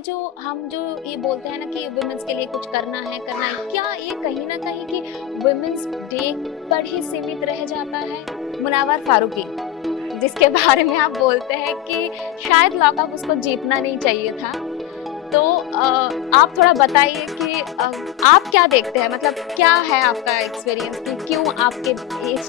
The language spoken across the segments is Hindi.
जो ये बोलते हैं ना कि वुमेन्स के लिए कुछ करना है, क्या ये कहीं न कहीं कि वुमेन्स डे पर ही सीमित रह जाता है? मुनव्वर फारूकी, जिसके बारे में आप बोलते हैं कि शायद लॉकअप उसको जीतना नहीं चाहिए था। तो आप थोड़ा बताइए कि आप क्या देखते हैं? मतलब क्या है आपका एक्सपीरियंस कि क्यों आपके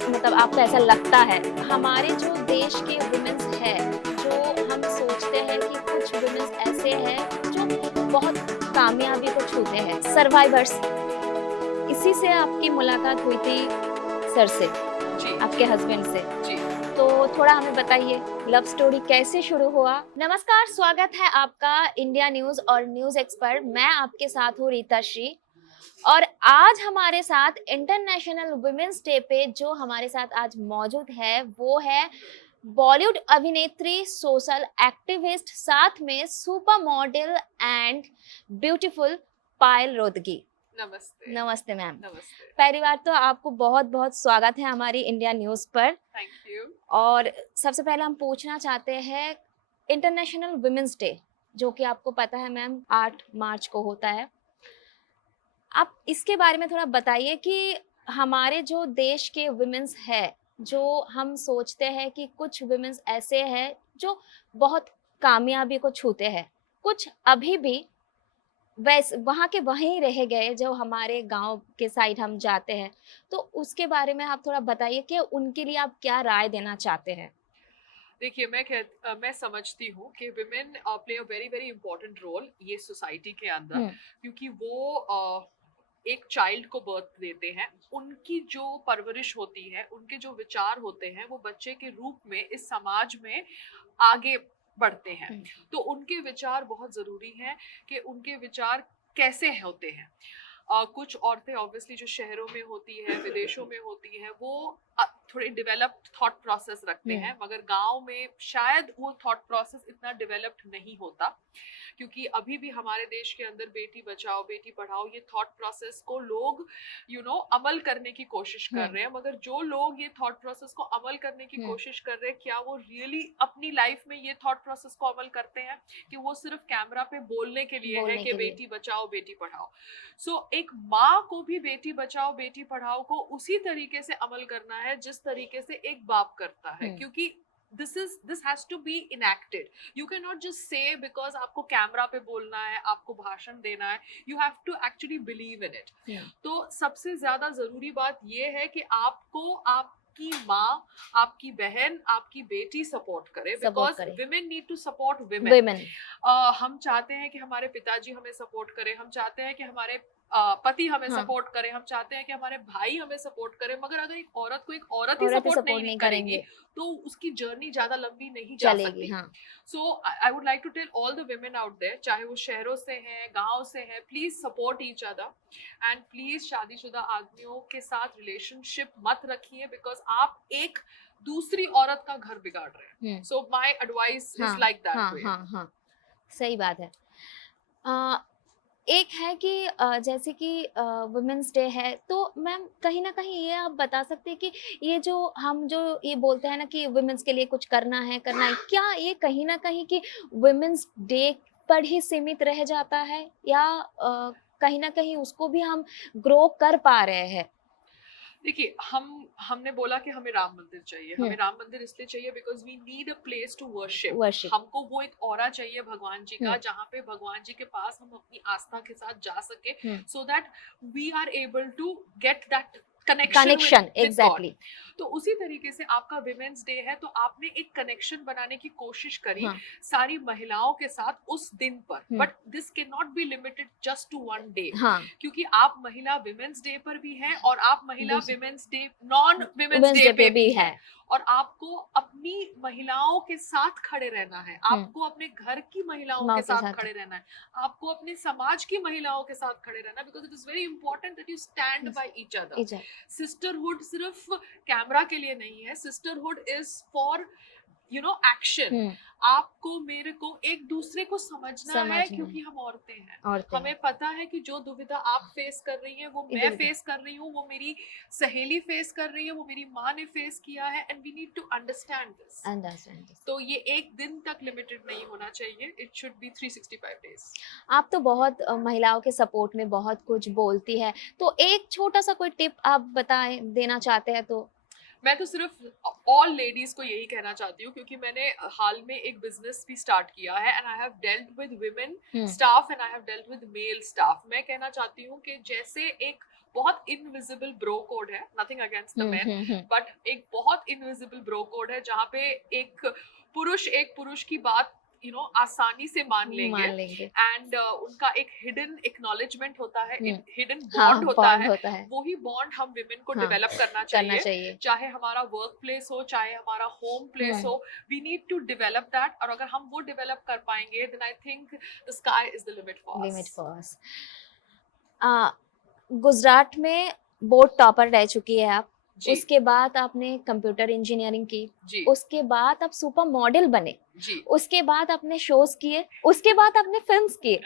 मतलब आपको ऐसा लगता है? हमारे जो देश के वुमेन्स है, जो हम सोचते हैं कि कुछ वुमेन्स ऐसे हैं जो बहुत कामयाबी को छूते हैं, सर्वाइवर्स। इसी से आपकी मुलाकात हुई थी सर से, जी, आपके हस्बैंड से। जी। तो थोड़ा हमें बताइए लव स्टोरी कैसे शुरू हुआ? नमस्कार, स्वागत है आपका इंडिया न्यूज और न्यूज एक्सपर्ट। मैं आपके साथ हूँ रीता श्री और आज हमारे साथ इंटरनेशनल वुमेन्स डे पे जो हमारे साथ आज मौजूद है वो है बॉलीवुड अभिनेत्री, सोशल एक्टिविस्ट, साथ में सुपर मॉडल एंड ब्यूटीफुल पायल रोदगी। नमस्ते। नमस्ते मैम। नमस्ते। पहली बार तो आपको बहुत बहुत स्वागत है हमारी इंडिया न्यूज पर। Thank you. और सबसे पहले हम पूछना चाहते हैं इंटरनेशनल वुमेन्स डे, जो कि आपको पता है मैम 8 मार्च को होता है। आप इसके बारे में थोड़ा बताइए कि हमारे जो देश के वुमेन्स है, जो हम सोचते हैं कि कुछ वुमेन्स ऐसे हैं जो बहुत कामयाबी को छूते हैं, कुछ अभी भी वैसे वहाँ के वहीं रह गए जो हमारे गाँव के साइड हम जाते हैं। तो उसके बारे में आप थोड़ा बताइए कि उनके लिए आप क्या राय देना चाहते हैं? देखिए, मैं समझती हूँ कि women play a very very important role ये सोसाइटी के अंदर, हुँ, क्योंकि वो एक चाइल्ड को बर्थ देते हैं। उनकी जो परवरिश होती है, उनके जो विचार होते हैं, वो बच्चे के रूप में इस समाज में आगे बढ़ते हैं। हुँ, तो उनके विचार बहुत ज़रूरी हैं कि उनके विचार कैसे होते हैं। कुछ औरतें ऑब्वियसली जो शहरों में होती है, विदेशों में होती है, वो थोड़े डेवलप्ड थॉट प्रोसेस रखते हुँ, हैं, मगर गाँव में शायद वो थॉट प्रोसेस इतना डेवलप्ड नहीं होता, क्योंकि अभी भी हमारे देश के अंदर बेटी बचाओ, बेटी पढ़ाओ, ये थॉट प्रोसेस को लोग अमल करने की कोशिश हुँ, कर रहे हैं। मगर जो लोग ये थॉट प्रोसेस को अमल करने की हुँ, कोशिश कर रहे हैं, क्या वो रियली अपनी लाइफ में ये थॉट प्रोसेस को अमल करते हैं, कि वो सिर्फ कैमरा पे बोलने के लिए है बोलने कि के लिए। बेटी बचाओ, बेटी पढ़ाओ। एक माँ को भी बेटी बचाओ बेटी पढ़ाओ को उसी तरीके से अमल करना है जिस तरीके से एक बाप करता है, हुँ, क्योंकि this has to be enacted. You cannot just say because आपको कैमरा पे बोलना है, आपको भाषण देना है, you have to actually believe in it. हुँ, तो सबसे ज्यादा जरूरी बात ये है कि आपको आपकी माँ, आपकी बहन, आपकी बेटी सपोर्ट करे, सपोर्ट बिकॉज करें। Women need to support women. Women. हम चाहते हैं कि हमारे पिताजी हमें सपोर्ट करें, हम चाहते हैं कि हमारे पति हमें हाँ, सपोर्ट करें, हम चाहते हैं कि हमारे भाई हमें सपोर्ट करें, मगर अगर एक औरत को एक औरत ही औरत ही सपोर्ट सपोर्ट नहीं नहीं करेगी, करेंगे, तो उसकी जर्नी ज्यादा लंबी नहीं जा चलेगी। सकती। हाँ, so I would like to tell all the women out there, चाहे वो शहरों से हैं, गांव से हैं, please support each other and please शादीशुदा आदमियों के साथ रिलेशनशिप मत रखिए, बिकॉज आप एक दूसरी औरत का घर बिगाड़ रहे हैं। हुँ, सो माय एडवाइस इज हाँ, लाइक दैट हाँ, वे। हाँ, हाँ, सही बात है। अ, एक है कि जैसे कि वुमेन्स डे है, तो मैम कहीं न कहीं ये आप बता सकते हैं कि जो ये बोलते हैं ना कि वुमेन्स के लिए कुछ करना है, क्या ये कहीं न कहीं कि वुमेन्स डे पर ही सीमित रह जाता है या कहीं न कहीं उसको भी हम ग्रो कर पा रहे हैं? देखिए, हमने बोला कि हमें राम मंदिर चाहिए। हुँ, हमें राम मंदिर इसलिए चाहिए because we need a place to worship. Worship. हमको वो एक ऑरा चाहिए भगवान जी हुँ, का, जहाँ पे भगवान जी के पास हम अपनी आस्था के साथ जा सके, हुँ, so that we are able to get that connection connection with God. Exactly. तो उसी तरीके से आपका विमेंस डे है, तो आपने एक कनेक्शन बनाने की कोशिश करी हाँ, सारी महिलाओं के साथ उस दिन पर, हुँ, but this can not be limited just to one day, हाँ, क्योंकि आप महिला विमेंस डे पर भी हैं और आप महिला दूस विमेंस डे नॉन विमेंस वुमेन्स डे डे पे पे भी भी है। हैं। और आपको अपनी महिलाओं के साथ खड़े रहना है, हुँ, आपको अपने घर की महिलाओं माँ के के साथ साथ। खड़े रहना है, आपको अपने समाज की महिलाओं के साथ खड़े रहना है, because it is very important that you stand by each other. Is sisterhood सिर्फ कैमरा के लिए नहीं है, सिस्टरहुड इज फॉर एक्शन, आपको मेरे को एक दूसरे को समझना है, क्योंकि हम औरतें हैं। हमें पता है कि जो दुविधा आप फेस कर रही हैं वो मैं फेस कर रही हूँ, वो मेरी सहेली फेस कर रही है, वो मेरी माँ ने फेस किया है, and we need to understand this. तो ये एक दिन तक लिमिटेड नहीं होना चाहिए, इट शुड बी 365 डेज। आप तो बहुत महिलाओं के सपोर्ट में बहुत कुछ बोलती है, तो एक छोटा सा कोई टिप आप बताएं देना चाहते हैं तो? मैं तो सिर्फ ऑल लेडीज को यही कहना चाहती हूँ, क्योंकि मैंने हाल में एक बिजनेस भी स्टार्ट किया है, and I have dealt with women staff and I have dealt with mail staff. मैं कहना चाहती हूँ कि जैसे एक बहुत इनविजिबल ब्रो कोड है, nothing against the main, but एक बहुत इनविजिबल ब्रो कोड है जहाँ पे एक पुरुष की बात आसानी से मान लेंगे, एंड उनका एक हिडन एक्नॉलेजमेंट होता है, हिडन बॉन्ड होता है। वही बॉन्ड हम विमेन को डेवलप करना चाहिए, चाहे हमारा वर्क प्लेस हो, चाहे हमारा होम प्लेस हो, we need to develop that. और अगर हम वो डेवलप कर पाएंगे, then I think the sky is the limit for us. Gujarat में बोर्ड टॉपर रह चुकी है आप, उसके बाद आपने कंप्यूटर इंजीनियरिंग की, उसके बाद आप सुपर मॉडल बने, उसके बाद आपने शोज किए, उसके बाद आपने फिल्म्स किए।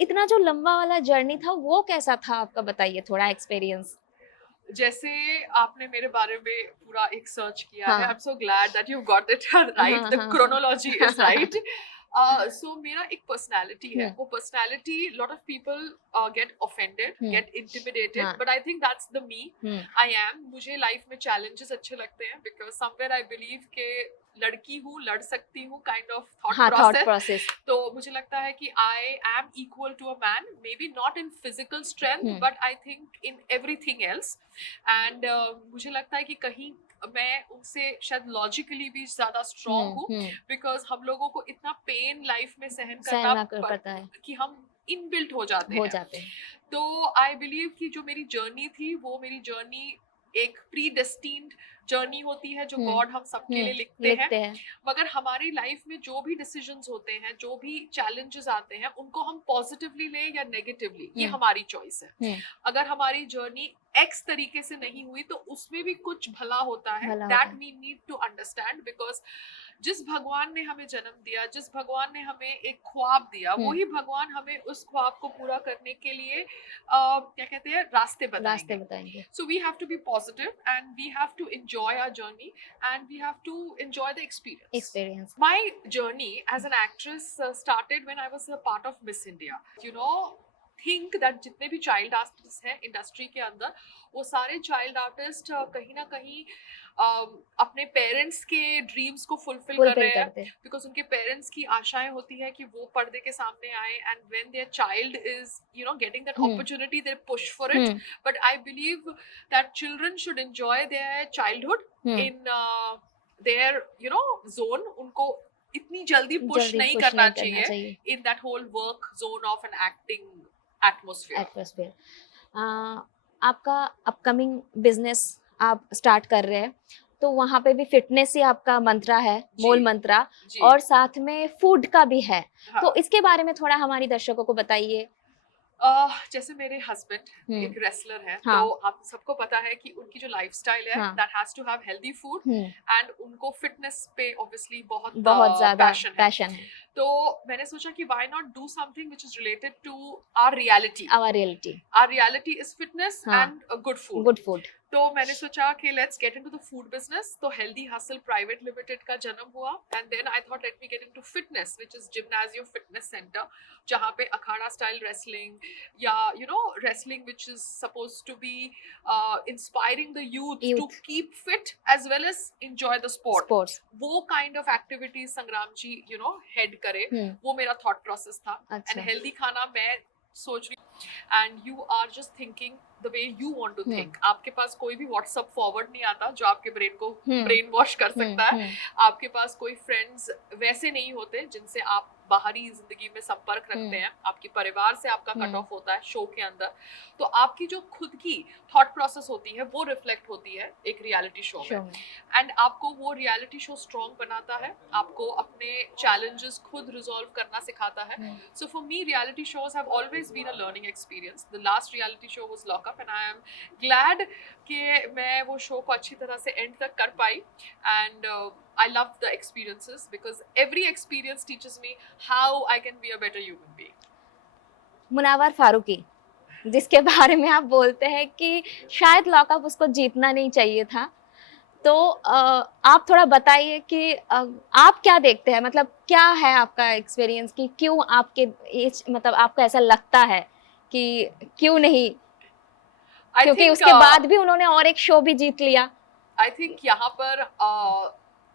इतना जो लंबा वाला जर्नी था वो कैसा था आपका, बताइए थोड़ा एक्सपीरियंस। जैसे आपने मेरे बारे में पूरा एक सर्च किया है, I am so glad that you got it right, the chronology is right. So मेरा एक पर्सनालिटी है, वो personality lot of people get offended, get intimidated, but I think that's the me I am. मुझे लाइफ में चैलेंजेस अच्छे लगते हैं, बिकॉज समवेयर आई बिलीव के लड़की हूँ, लड़ सकती हूँ, काइंड ऑफ थॉट प्रोसेस। तो मुझे लगता है कि I am equal to a man, maybe not in physical strength, but I think in everything else. And मुझे लगता है कि कहीं मैं उनसे शायद लॉजिकली भी ज्यादा स्ट्रॉन्ग हूँ, बिकॉज हम लोगों को इतना पेन लाइफ में सहन करना पड़ता है कि हम इनबिल्ट हो जाते हैं। तो आई बिलीव कि जो मेरी जर्नी थी, वो मेरी जर्नी एक प्री डेस्टिन्ड जर्नी होती है, जो गॉड हम सबके लिए लिखते हैं। मगर हमारी लाइफ में जो भी डिसीजंस होते हैं, जो भी चैलेंजेस आते हैं, उनको हम पॉजिटिवली ले या नेगेटिवली, ये हमारी चॉइस है। अगर हमारी जर्नी एक्स तरीके से नहीं हुई तो उसमें भी कुछ भला होता है, that we need to understand, because जिस भगवान ने हमें जन्म दिया, जिस भगवान ने हमें एक ख्वाब दिया, वही भगवान हमें उस ख्वाब को पूरा करने के लिए क्या कहते हैं, रास्ते बताएंगे। So we have to be positive and we have to enjoy our journey and we have to enjoy the experience. My journey as an actress started when I was a part of miss India. Think that जितने भी चाइल्ड आर्टिस्ट हैं इंडस्ट्री के अंदर, वो सारे चाइल्ड आर्टिस्ट कहीं ना कहीं अपने पेरेंट्स के ड्रीम्स को फुलफिल कर रहे हैं, बिकॉज उनके पेरेंट्स की आशाएं होती है कि वो पर्दे के सामने आए, and when their child is getting that opportunity, they push for it. But I believe that children should enjoy their childhood in their zone. उनको इतनी जल्दी पुश नहीं करना चाहिए in that whole work zone of an acting atmosphere. आपका अपकमिंग बिजनेस आप स्टार्ट कर रहे हैं, तो वहाँ पे भी फिटनेस ही आपका मंत्रा है, मूल मंत्रा, और साथ में फूड का भी है। तो इसके बारे में थोड़ा हमारी दर्शकों को बताइए। जैसे मेरे हस्बैंड एक रेसलर है, तो आप सबको पता है कि उनकी जो लाइफस्टाइल है, that has to have healthy food, and उनको फिटनेस पे ऑब्वियसली बहुत ज्यादा पैशन है। तो मैंने सोचा कि why not do something which is related to our reality. Our reality is fitness and good food. तो मैंने सोचा कि let's get into the food business. तो हेल्दी हसल प्राइवेट लिमिटेड का जन्म हुआ, and then I thought let me get into fitness, which is gymnasium fitness centre, जहाँ पे अखाड़ा स्टाइल रेसलिंग या wrestling which is supposed to be inspiring the youth to keep fit as well as enjoy the sport. वो kind of activities Sangram ji head करे, वो मेरा थॉट प्रोसेस था। एंड हेल्दी खाना मैं सोच रही, and you are just thinking the way you want to think। आपके पास कोई भी व्हाट्सएप फॉरवर्ड नहीं आता जो आपके ब्रेन को ब्रेन वॉश कर सकता है। आपके पास कोई फ्रेंड्स वैसे नहीं होते जिनसे आप बाहरी जिंदगी में संपर्क रखते हैं। आपके परिवार से आपका कट ऑफ होता है शो के अंदर। तो आपकी जो खुद की थॉट प्रोसेस होती है वो रिफ्लेक्ट होती है एक रियलिटी शो में, एंड आपको वो रियलिटी शो स्ट्रॉन्ग बनाता है, आपको अपने चैलेंजेस खुद रिजॉल्व करना सिखाता है। So for me reality shows have always been a learning experience. The last reality show was lock up and I am glad कि मैं वो शो को अच्छी तरह से एंड तक कर पाई and I love the experiences because every experience teaches me how I can be a better human being. Munawar Faruqui, जिसके बारे में आप बोलते हैं कि शायद लॉकअप उसको जीतना नहीं चाहिए था, तो आप थोड़ा बताइए कि आप क्या देखते हैं, मतलब क्या है आपका एक्सपीरियंस कि क्यों आपके मतलब आपको ऐसा लगता है कि क्यों नहीं, क्योंकि उसके बाद भी उन्होंने और एक शो भी जीत लिया. I think यहाँ पर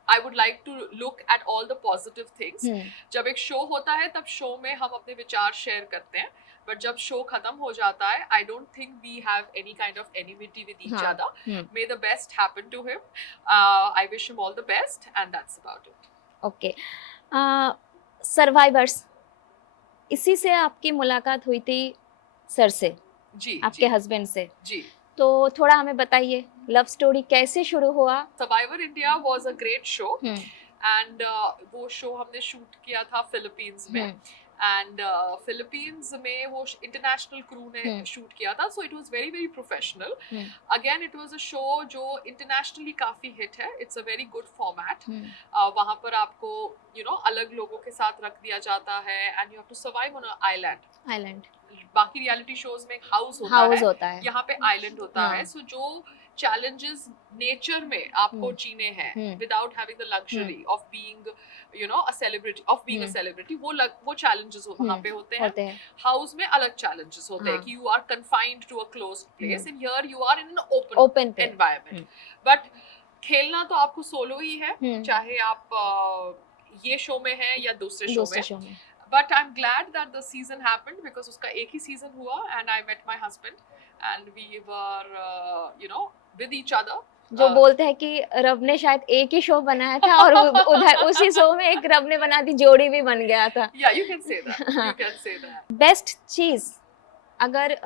I would like to look at all the positive things. जब एक शो होता है तब शो में हम अपने विचार शेयर करते हैं, बट जब शो खत्म हो जाता है I don't think we have any kind of enmity with each other. May the best happen to him. I wish him all the best and that's about it. Okay. Survivors, इसी से आपकी मुलाकात हुई थी सर से, जी, आपके हस्बैंड से. जी. तो थोड़ा हमें बताइए लव स्टोरी कैसे शुरू हुआ. Survivor India was a great show and वो शो हमने शूट किया था फिलीपींस में एंड फिलीपींस में वो इंटरनेशनल क्रू ने शूट किया था, so it was very very professional. Again it was a show जो इंटरनेशनली काफी हिट है. It's a very good format. वहां पर आपको अलग लोगों के साथ रख दिया जाता है and you have to survive on a island. बाकी रियलिटी शोज में हाउस होता है, यहाँ पे आइलैंड होता है. सो जो challenges nature में आपको जीने हैं without having the luxury of being a celebrity, a celebrity, वो challenges वहाँ पे होते हैं. हाउस में अलग challenges होते हैं कि you are confined to a closed place and here you are in an open environment. But खेलना तो आपको सोलो ही है, चाहे आप ये शो में हैं या दूसरे शो में. But I'm glad that the season happened because उसका एक ही season हुआ and I met my husband and we were with each other. जो बोलते हैं कि रब ने शायद एक ही शो बनाया था और उधर उसी शो में एक रब ने बना दी जोड़ी भी बन गया था. Yeah, you can say that. You can say that. Best चीज अगर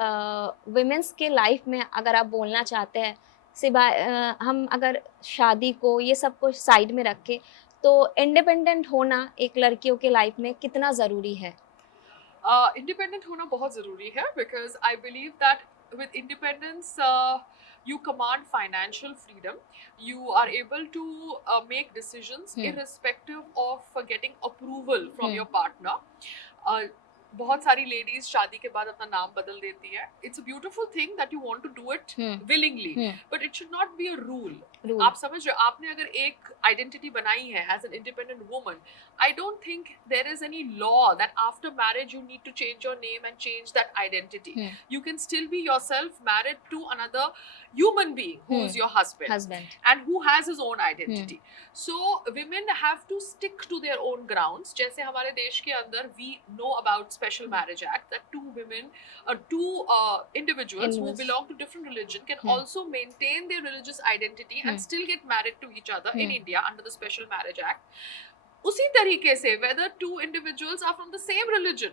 वुमेन्स के लाइफ में अगर आप बोलना चाहते हैं, सिवाय हम अगर शादी को ये सब कुछ साइड में रखें, तो इंडिपेंडेंट होना एक लड़कियों के लाइफ में कितना ज़रूरी है? इंडिपेंडेंट होना बहुत ज़रूरी है because I believe that with independence you command financial freedom. You are able to make decisions irrespective of getting approval from your partner. बहुत सारी लेडीज शादी के बाद अपना नाम बदल देती है. It's a beautiful thing that you want to do it willingly, but it should not be a rule. आप समझ रहे हो, आपने अगर एक आइडेंटिटी बनाई है as an independent woman, I don't think there is any law that after marriage you need to change your name and change that identity. You can still be yourself married to another human being who is your husband and who has his own identity. So women have to stick to their own grounds. जैसे हमारे देश के अंदर we know about Special Marriage Act that two individuals who belong to different religion can also maintain their religious identity and still get married to each other in India under the Special Marriage Act. उसी तरीके से whether two individuals are from the same religion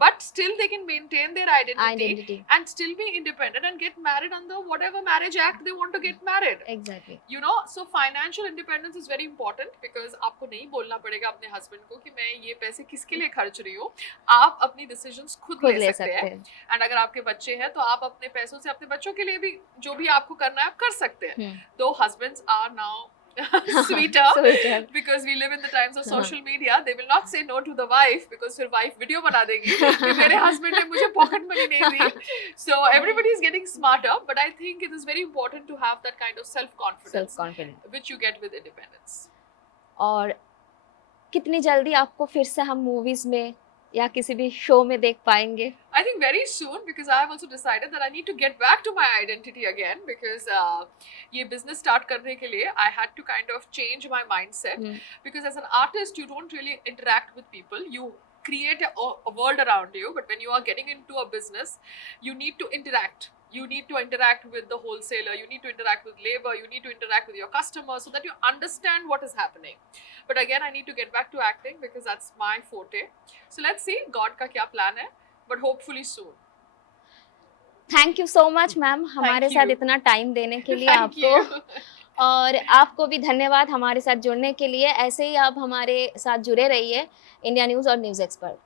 but still they can maintain their identity and still be independent and get married under whatever marriage act they want to get married. Exactly. So financial independence is very important because आपको नहीं बोलना पड़ेगा अपने husband को कि मैं ये पैसे किसके लिए खर्च रही हूँ. आप अपनी decisions खुद ले सकते हैं. and अगर आपके बच्चे हैं तो आप अपने पैसों से अपने बच्चों के लिए भी जो भी आपको करना है आप कर सकते हैं. तो husbands are now sweeter because we live in the times of social media. They will not say no to the wife because फिर wife video बना देगी कि मेरे husband ने मुझे pocket money नहीं दी. So everybody is getting smarter, but I think it is very important to have that kind of self confidence which you get with independence. और कितनी जल्दी आपको फिर से हम मूवीज में या किसी भी शो में देख पाएंगे? I think very soon because I have also decided that I need to get back to my identity again because ये business start करने के लिए I had to kind of change my mindset because as an artist you don't really interact with people. You create a world around you, but when you are getting into a business you need to interact. You need to interact with the wholesaler, you need to interact with labor, you need to interact with your customers so that you understand what is happening. But again, I need to get back to acting because that's my forte. So let's see God का क्या plan है, but hopefully soon. Thank you so much, ma'am, हमारे साथ इतना टाइम देने के लिए आपको. और आपको भी धन्यवाद हमारे साथ जुड़ने के लिए. ऐसे ही आप हमारे साथ जुड़े रहिए इंडिया न्यूज़ और न्यूज़ एक्सपर्ट.